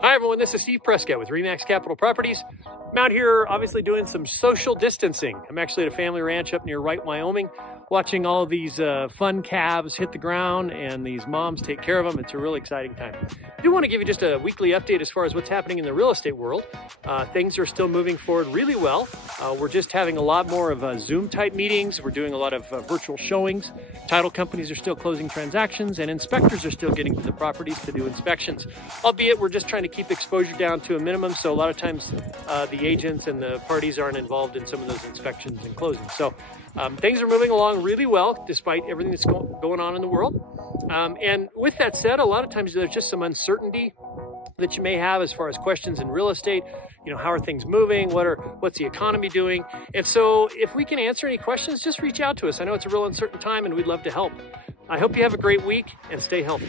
Hi everyone, this is Steve Prescott with REMAX Capital Properties. I'm out here obviously doing some social distancing. I'm actually at a family ranch up near Wright, Wyoming, watching all of these fun calves hit the ground and these moms take care of them. It's a really exciting time. I do want to give you just a weekly update as far as what's happening in the real estate world. Things are still moving forward really well. We're just having a lot more of Zoom type meetings. We're doing a lot of virtual showings. Title companies are still closing transactions and inspectors are still getting to the properties to do inspections. Albeit we're just trying to keep exposure down to a minimum, so a lot of times the agents and the parties aren't involved in some of those inspections and closings. So things are moving along really well despite everything that's going on in the world. And with that said, a lot of times there's just some uncertainty that you may have as far as questions in real estate. You know, how are things moving? What's the economy doing? And so if we can answer any questions, just reach out to us. I know it's a real uncertain time and we'd love to help. I hope you have a great week and stay healthy.